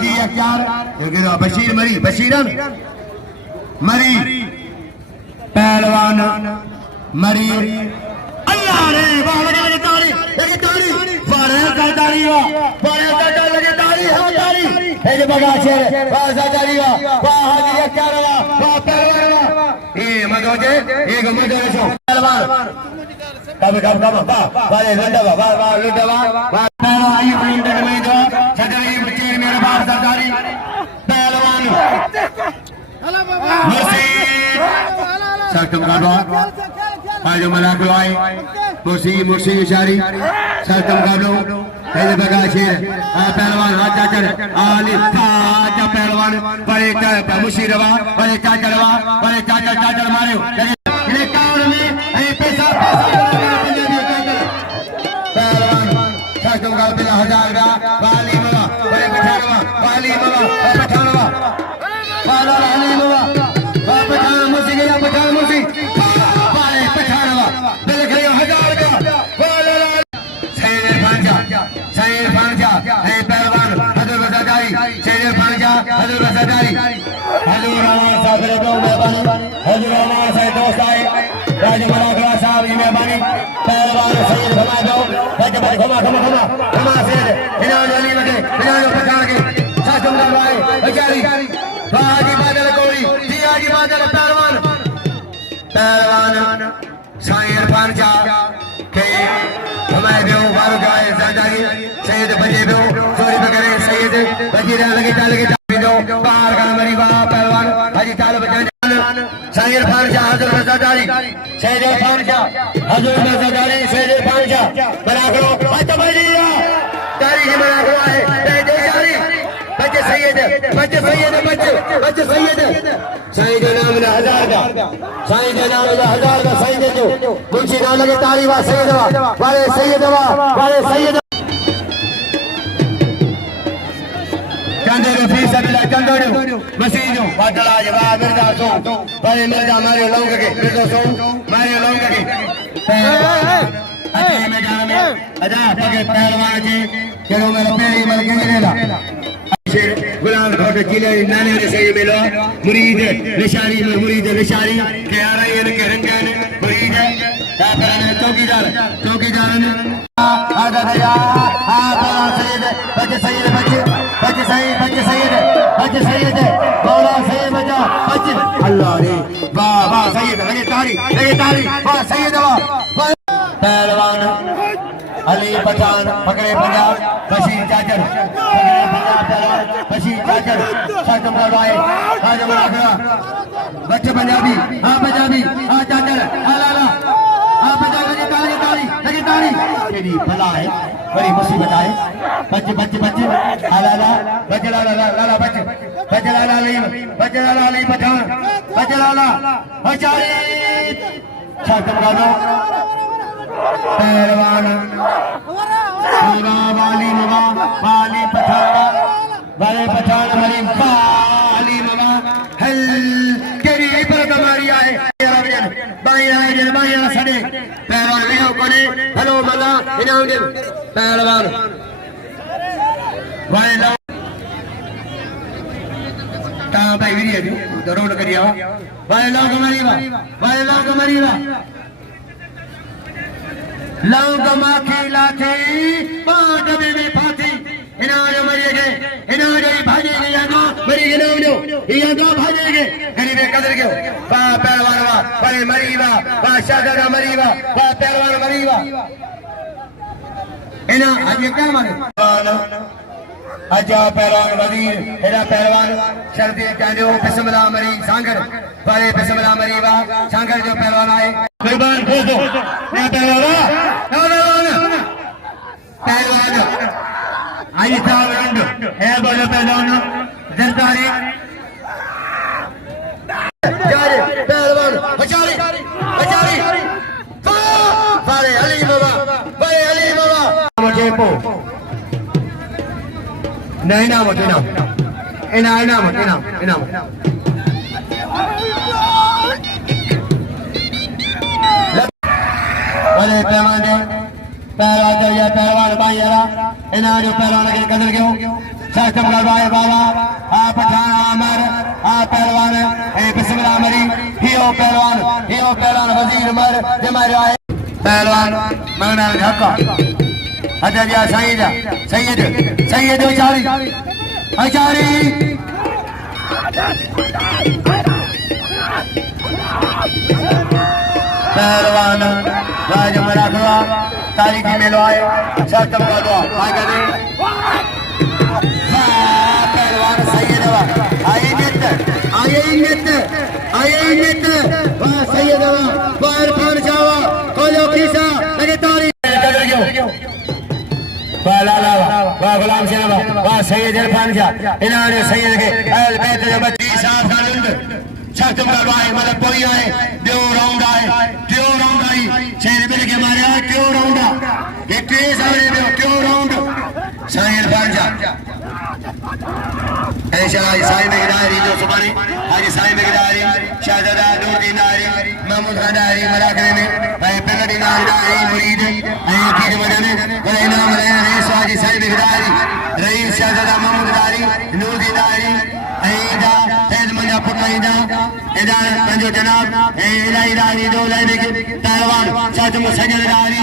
हाजी अख्तियार बशीर मरी बशीरन मरी पहलवान मरी अल्लाह रे वाह लगे ताली बारह का ताली लगे ताली हां ताली ए जे बगा शेर वाह ताली वाह हाजी अख्तियार वाह पहलवान ये मगोजे एक मगोजे शो पहलवान कब वाले लंडवा वाह लंडवा पहलवान आई लंडन में जो छतरी बच्चे मेरे बाप सरदारी पहलवान सरकम गाड़वा आज मलाक लोए मुर्सी इशारी सरकम गाड़ो पहले बगा शेर पहलवान राजा चढ़ आली ताजा पहलवान बड़े मुशीरवा बड़े चाचर मारे ये काउर में पैसा पहलवान सरकम गाड़ बिना हजार का वाली मवा बड़े पठानवा वाली मवा पठानवा वाला वाली मवा पठान मुसी गया पठान मुसी वाले पठानवा बिल गया हजार का वाला सैयद फांजा है पहलवान हजूर वज़ादारी सैयद फांजा हजूर वज़ादारी हजूर हमारे साहब रे दो मेहरबानी हजूर हमारे साहब दोस्त आए राज मलाकला साहब की मेहरबानी पहलवान सैयद फरमाए दो बच घुमा सैयद इनाम अली लगे इनाम पठान के सासम दरबार बेचारी बाजी बादल कोड़ी जी आजी बादल पहलवान सैयद फांजा के हमारे दो फारूक आए ज़ादारी सैयद बजे दो चोरी बकरे सैयद वजीर लगे दो बाहर का मरी वाह पहलवान हाजी ताल बजान सैयद फांजा हजरत वज़ादारी सैयद फांजा हजूर वज़ादारी सैयद फांजा बना करो बच्चा बजिया तारीख बना हुआ है बेचारी बच्चे सैयद सैयद नाम ना हजार का सैयद नाम ना हजार का सैयद जो मुंशी नाम लगे तारी वाह सैयद वाले सैयद चंदो फी सबला चंदो मसीजो बादला जवा मिर्जा सो बड़े मिर्जा मारे लौंग के मिर्जा सो मारे लौंग के अते मैदान में अदा पगे पहलवान जी केरो मेरे पेरी मल के नेला गुलाम घोट जिले नाने ने सही मिलो मुरीद निशानी के आ रही है के रंगन मुरीद काफराने चौकीदार ने आदा दया सैयद बच्चे सैयद मौला सैयद बजा बच्चे अल्लाह रे वाह सैयद लगे ताली वाह सैयद वाह पहलवान अली पठान पकड़े पंजाब बशीर चाचर सरकम करवाए आज बड़ा बच्चे पंजाबी हाँ चाचर लाला हाँ पंजाब लगी ताली तेरी भला है बड़ी मुसीबत आए बच्चे लाला बच्चे लाला अली पठान बच्चे लाला सरकम करो पहलवान वाली पठान मरी वाली मवा हल तेरी पर कमारी आए बाई सड़े पहलवान ले कोने हेलो मल्ला इनाम दे पहलवान वाले लो ता भाई वीडियो जो रोड करिया वाले लो कमारी वा लौंग माखी लाथी पांच में फाथी इनाम मरिएगे इनाम भाजेगे यादो मरी इनाम दो यादो भाजेगे गरीबे कदर के बा पहलवान वा बड़े मरीवा बा शाहजादा मरीवा बा पहलवान मरीवा इना आज क्या माने अजा पहलवान वजीर हेरा पहलवान शर्ती चांदो बिस्मिल्लाह मरी सांगर बड़े बिस्मिल्लाह मरीवा सांगर जो पहलवान आए कुर्बान खोदो ना पहलवान आई साहब रंड है बोलो पहलवान जरदारी जारे पहलवान बचारी बारे अली बाबा मुझे पो नहीं ना मुझे ना इनाम बड़े पैमाने पहलवान जो ये पहलवान भाई यारा इन्हें जो पहलवान के कदर क्यों सख्त मुकाबला बाबा आ पठान अमर आ पहलवान ए बिस्मिल्लाह मरी हियो पहलवान वजीर उमर जमारे आए पहलवान मंगना ढाका अच्छा जी सैयद अचारी पहलवान राज मराठवा तारीखी मेलो आए सख्त मुकाबला पहलवान सैयद आए नित वाह सैयद वाह इरफान शाह खोलो खीसा लगे तारीख वाह गुलाम सिंह वाह सैयद इरफान शाह इन्होंने सैयद के अहल बैत जो बच्ची साहब का लुंड सख्त मुकाबला है मतलब कोई आए दो राउंड आई शेर मिल के मारे आए क्यों राउंड ये केस आ रहे क्यों राउंड सैयद इरफान शाह ऐसा साई मेगदारी जो सुबानी हाजी साई मेगदारी शाहजादा नूरदीन नारी महमूद खान नारी मलाकरे में पेलडी नारी मुरीद की मदने वले नाम रहे हाजी साई मेगदारी रईस शाहजादा महमूद नारी नूरदीन नारी ऐदा फैज मंजा पुटईदा एदा पंजो जनाब इलाही रानी दो लाइन के पहलवान साथ सजद नारी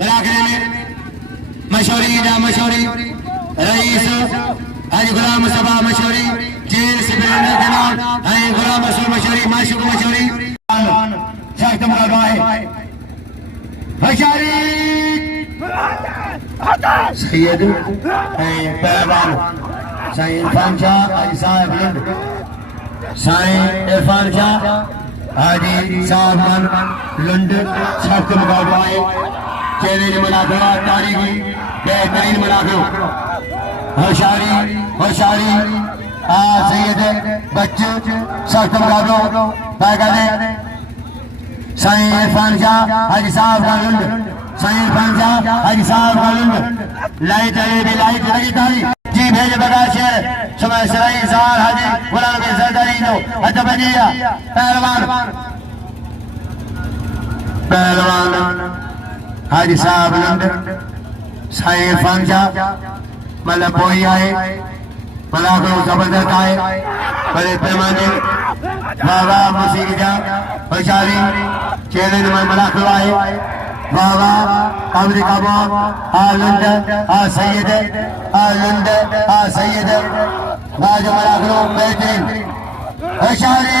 मलाकरे में मशहूरी रईस हाजी गुलाम सभा मशहूरी जेल सिबिर जनाब हाजी गुलाम मशहूरी माशूक मशहूरी सख्त मुकाबला है बशारी सैयद पहलवान साईं इरफान शाह हाजी साहब लुंड साईं इरफान शाह हाजी साहब लुंड सख्त मुकाबला है चैलेंज मुनाफा तारीखी बेहतरीन मुनाफा होशारी आ सैयद बच्चू सख्त मुकाबला पैगादे साईं इरफान शाह हाजी साहब का लुंड साईं इरफान शाह हाजी साहब का लुंड लाइट लगी तारी जी भेज बगा शेर सुबह सराई सार हाजी गुलाम के सरदारी दो अच्छा बजिया पहलवान हाजी साहब लुंड साईं इरफान शाह मतलब कोई आए मलाकरो जबरदस्त आए बड़े पैमाने बाबा मसीह जा वैशाली चैलेंज में मलाकरो आए बाबा अब्दी काबा आलुंड आ सैयद आलुंड आ सैयद बाज मलाकरो बेहतरीन वैशाली